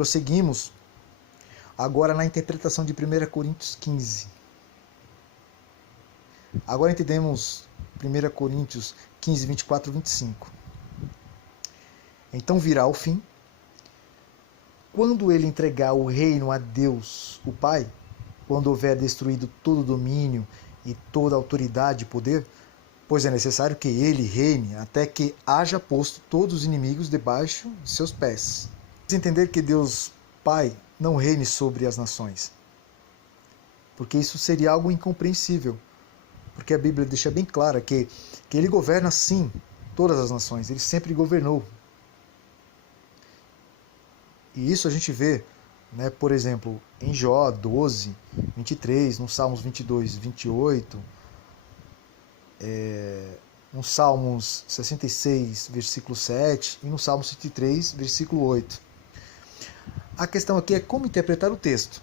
Prosseguimos agora na interpretação de 1 Coríntios 15. Agora entendemos 1 Coríntios 15, 24 e 25. Então virá o fim, quando ele entregar o reino a Deus, o Pai, quando houver destruído todo o domínio e toda a autoridade e poder, pois é necessário que ele reine até que haja posto todos os inimigos debaixo de seus pés. Entender que Deus Pai não reine sobre as nações, porque isso seria algo incompreensível, porque a Bíblia deixa bem clara que ele governa sim todas as nações, ele sempre governou. E isso a gente vê, né, por exemplo, em Jó 12, 23, no Salmos 22, 28, no Salmos 66, versículo 7 e no Salmo 103, versículo 8. A questão aqui é como interpretar o texto.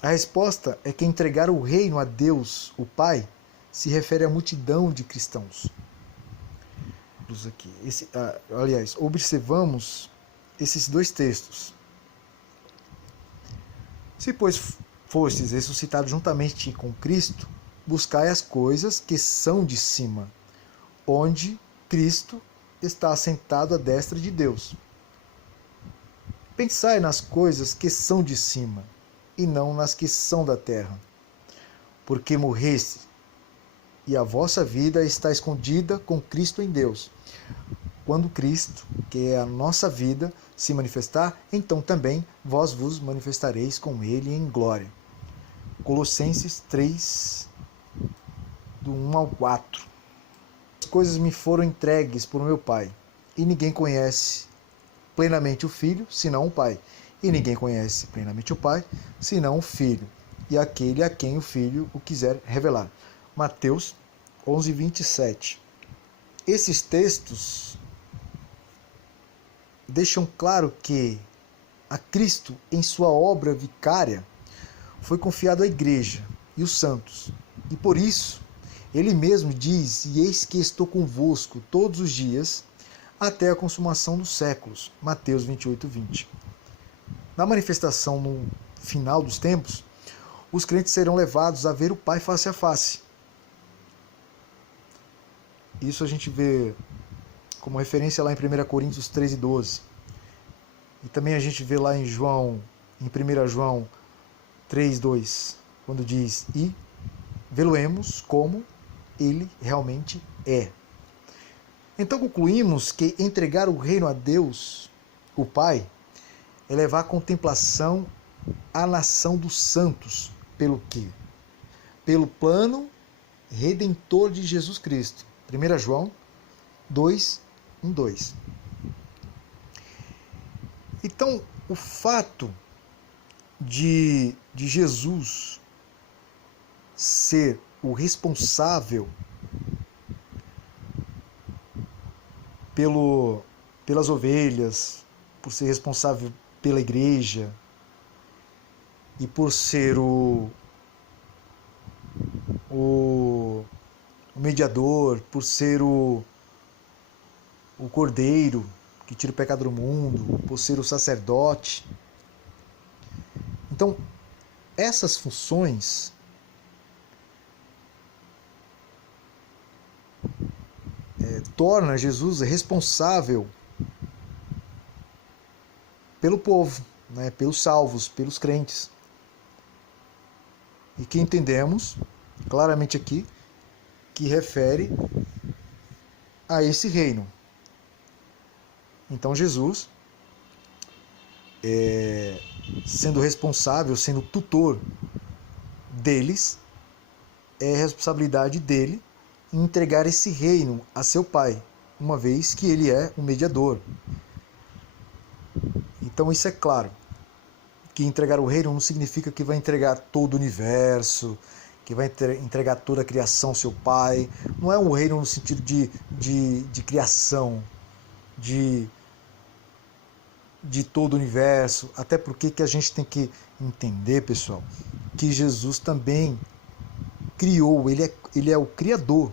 A resposta é que entregar o reino a Deus, o Pai, se refere à multidão de cristãos. Aqui. Aliás, observamos esses dois textos. Se, pois, fostes ressuscitados juntamente com Cristo, buscai as coisas que são de cima, onde Cristo está assentado à destra de Deus. Pensai nas coisas que são de cima, e não nas que são da terra. Porque morreste, e a vossa vida está escondida com Cristo em Deus. Quando Cristo, que é a nossa vida, se manifestar, então também vós vos manifestareis com Ele em glória. Colossenses 3, do 1 ao 4. As coisas me foram entregues por meu Pai, e ninguém conhece plenamente o Filho, senão o Pai. E ninguém conhece plenamente o Pai, senão o Filho, e aquele a quem o Filho o quiser revelar. Mateus 11, 27. Esses textos deixam claro que a Cristo, em sua obra vicária, foi confiado à Igreja e os santos. E por isso, ele mesmo diz, e eis que estou convosco todos os dias, até a consumação dos séculos. Mateus 28, 20. Na manifestação no final dos tempos, os crentes serão levados a ver o Pai face a face. Isso a gente vê como referência lá em 1 Coríntios 13, 12. E também a gente vê lá em 1 João 3, 2, quando diz, e vê-lo-emos como ele realmente é. Então concluímos que entregar o reino a Deus, o Pai, é levar a contemplação à nação dos santos. Pelo quê? Pelo plano redentor de Jesus Cristo. 1 João 2, 1, 2. Então, o fato de Jesus ser o responsável pelas ovelhas, por ser responsável pela igreja e por ser o mediador, por ser o cordeiro que tira o pecado do mundo, por ser o sacerdote. Então, essas funções torna Jesus responsável pelo povo, né, pelos salvos, pelos crentes. E que entendemos claramente aqui que refere a esse reino. Então Jesus, sendo responsável, sendo tutor deles, é responsabilidade dele entregar esse reino a seu Pai, uma vez que ele é o mediador. Então isso é claro, que entregar o reino não significa que vai entregar todo o universo, que vai entregar toda a criação ao seu Pai. Não é um reino no sentido de criação, de todo o universo. Até porque que a gente tem que entender, pessoal, que Jesus também criou, ele é o criador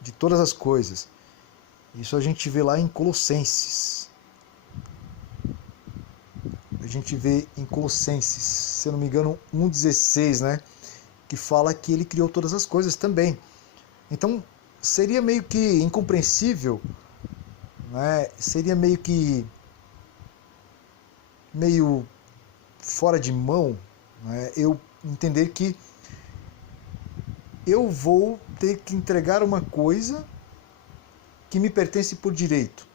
de todas as coisas. Isso a gente vê lá em Colossenses. A gente vê em Colossenses, se eu não me engano, 1,16, né? Que fala que ele criou todas as coisas também. Então, seria meio que incompreensível, né? Seria meio fora de mão, né? Eu entender que eu vou ter que entregar uma coisa que me pertence por direito.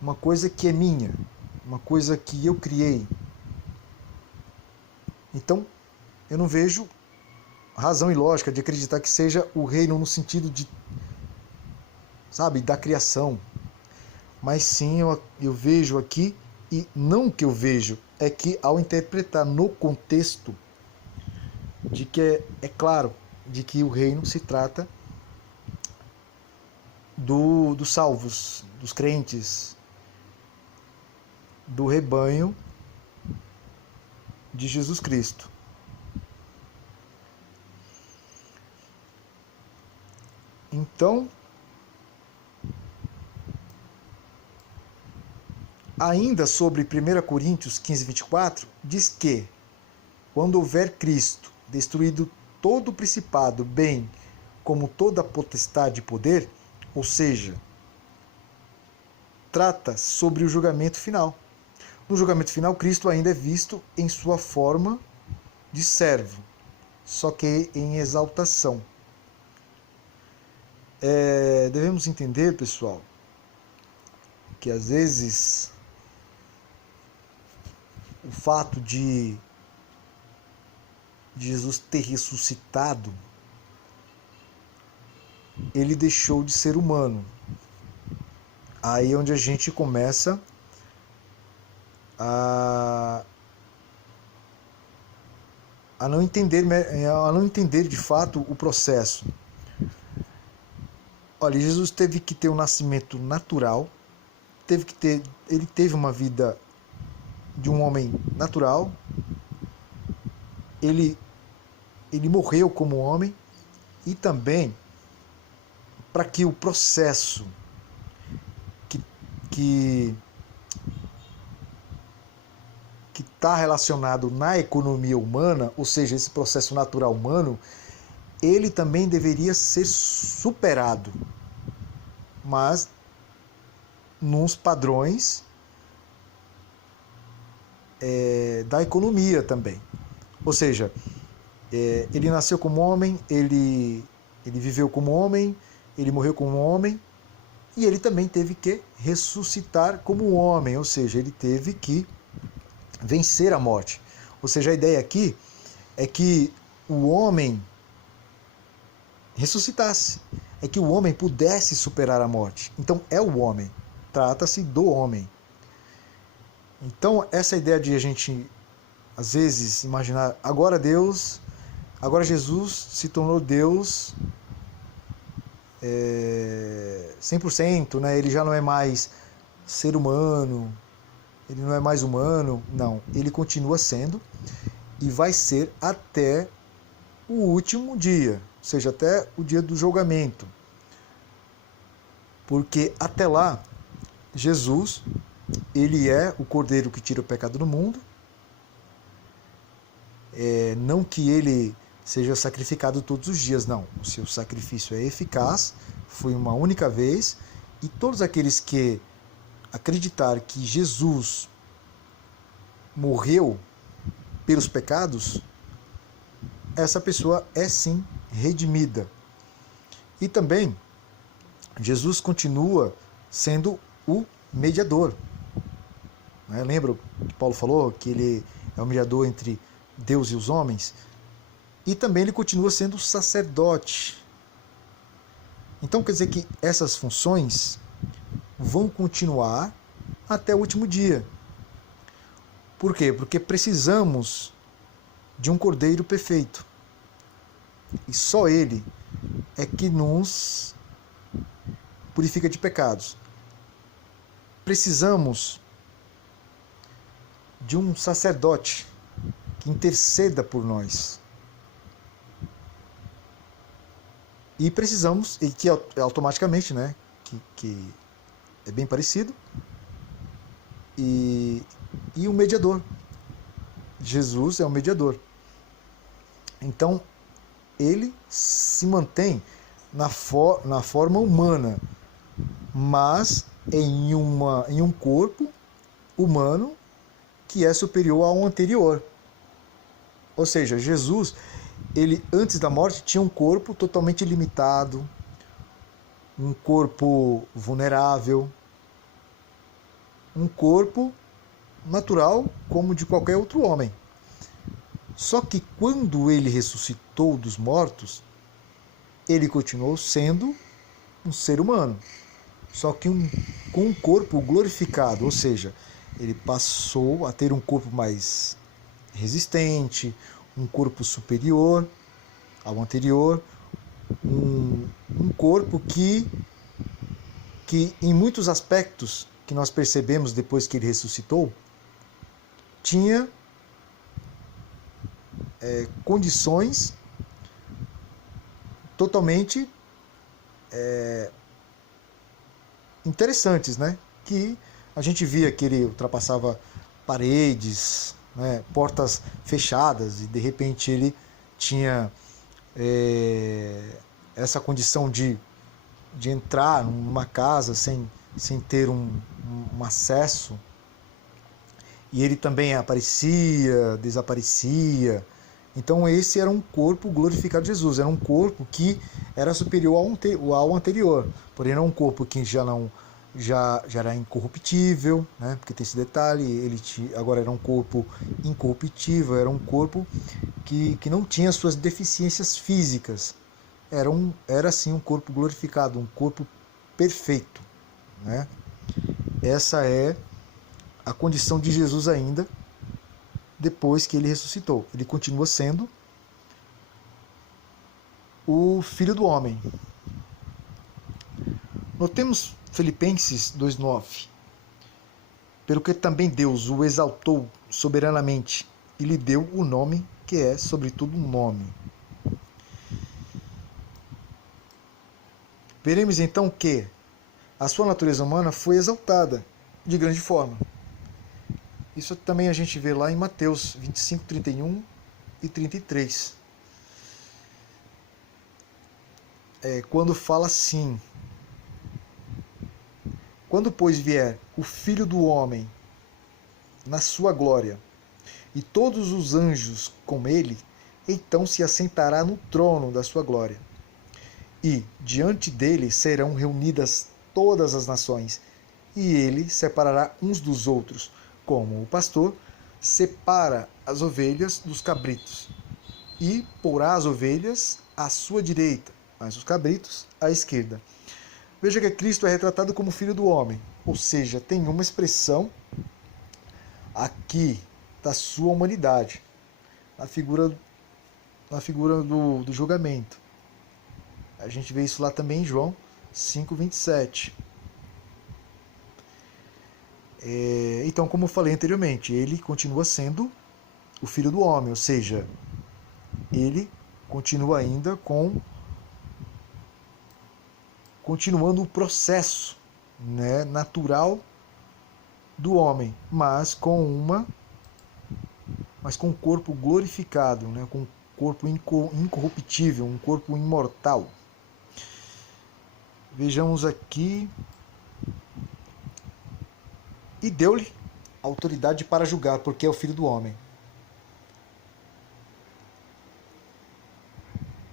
Uma coisa que é minha, uma coisa que eu criei. Então, eu não vejo razão e lógica de acreditar que seja o reino no sentido de, sabe, da criação. Mas sim, eu vejo aqui, e não que eu vejo, é que ao interpretar no contexto, de que é claro, de que o reino se trata dos salvos, dos crentes, do rebanho de Jesus Cristo. Então, ainda sobre 1 Coríntios 15, 24, diz que, quando houver Cristo destruído todo o principado, bem como toda a potestade e poder, ou seja, trata sobre o julgamento final. No julgamento final, Cristo ainda é visto em sua forma de servo, só que em exaltação. Devemos entender, pessoal, que às vezes o fato de Jesus ter ressuscitado, ele deixou de ser humano. Aí é onde a gente começa a não entender de fato o processo. Olha, Jesus teve que ter um nascimento natural, ele teve uma vida de um homem natural, ele morreu como homem, e também para que o processo que está relacionado na economia humana, ou seja, esse processo natural humano, ele também deveria ser superado, mas nos padrões da economia também. Ou seja, ele nasceu como homem, ele viveu como homem, ele morreu como homem, e ele também teve que ressuscitar como homem, ou seja, ele teve que vencer a morte. Ou seja, a ideia aqui é que o homem ressuscitasse, é que o homem pudesse superar a morte. Então é o homem, trata-se do homem. Então essa ideia de a gente às vezes imaginar agora Jesus se tornou Deus 100%, né? Ele já não é mais ser humano, ele não é mais humano, não, ele continua sendo e vai ser até o último dia, ou seja, até o dia do julgamento, porque até lá Jesus, ele é o Cordeiro que tira o pecado do mundo, não que ele seja sacrificado todos os dias, não, o seu sacrifício é eficaz, foi uma única vez, e todos aqueles que acreditar que Jesus morreu pelos pecados, essa pessoa é sim redimida. E também Jesus continua sendo o mediador. Lembra que Paulo falou que ele é o mediador entre Deus e os homens? E também ele continua sendo sacerdote. Então quer dizer que essas funções vão continuar até o último dia. Por quê? Porque precisamos de um Cordeiro perfeito. E só ele é que nos purifica de pecados. Precisamos de um sacerdote que interceda por nós. E precisamos, e que automaticamente, né, que é bem parecido, e um mediador. Jesus é um mediador. Então, ele se mantém na forma humana, mas em um corpo humano que é superior ao anterior. Ou seja, Jesus, ele antes da morte tinha um corpo totalmente limitado, um corpo vulnerável, um corpo natural como de qualquer outro homem. Só que quando ele ressuscitou dos mortos, ele continuou sendo um ser humano, só que com um corpo glorificado, ou seja, ele passou a ter um corpo mais resistente, um corpo superior ao anterior, um corpo que em muitos aspectos que nós percebemos depois que ele ressuscitou, tinha condições totalmente interessantes, né? Que a gente via que ele ultrapassava paredes, né? Portas fechadas, e de repente ele tinha essa condição de entrar numa casa sem ter um acesso. E ele também aparecia, desaparecia. Então esse era um corpo glorificado de Jesus, era um corpo que era superior ao anterior, porém era um corpo que já era incorruptível, né? Porque tem esse detalhe, agora era um corpo incorruptível, era um corpo que não tinha suas deficiências físicas, era assim um corpo glorificado, um corpo perfeito, né? Essa é a condição de Jesus ainda depois que ele ressuscitou. Ele continua sendo o Filho do Homem. Notemos Filipenses 2,9. Pelo que também Deus o exaltou soberanamente e lhe deu o nome que é sobretudo um nome. Veremos então que a sua natureza humana foi exaltada de grande forma. Isso também a gente vê lá em Mateus 25, 31 e 33. Quando fala assim: quando, pois, vier o Filho do Homem na sua glória, e todos os anjos com ele, então se assentará no trono da sua glória. E diante dele serão reunidas todas as nações, e ele separará uns dos outros, como o pastor separa as ovelhas dos cabritos, e porá as ovelhas à sua direita, mas os cabritos à esquerda. Veja que Cristo é retratado como Filho do Homem, ou seja, tem uma expressão aqui da sua humanidade, na figura do julgamento. A gente vê isso lá também em João 5:27. Então, como eu falei anteriormente, ele continua sendo o Filho do Homem, ou seja, ele continua ainda continuando o processo, né, natural do homem, mas com um corpo glorificado, né, com um corpo incorruptível, um corpo imortal. Vejamos aqui. E deu-lhe autoridade para julgar, porque é o Filho do Homem.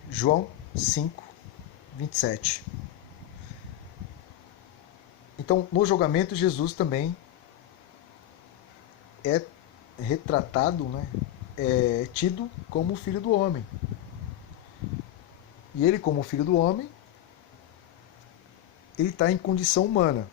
João 5:27. Então, no julgamento, Jesus também é retratado, né? É tido como o Filho do Homem. E ele, como Filho do Homem, ele está em condição humana.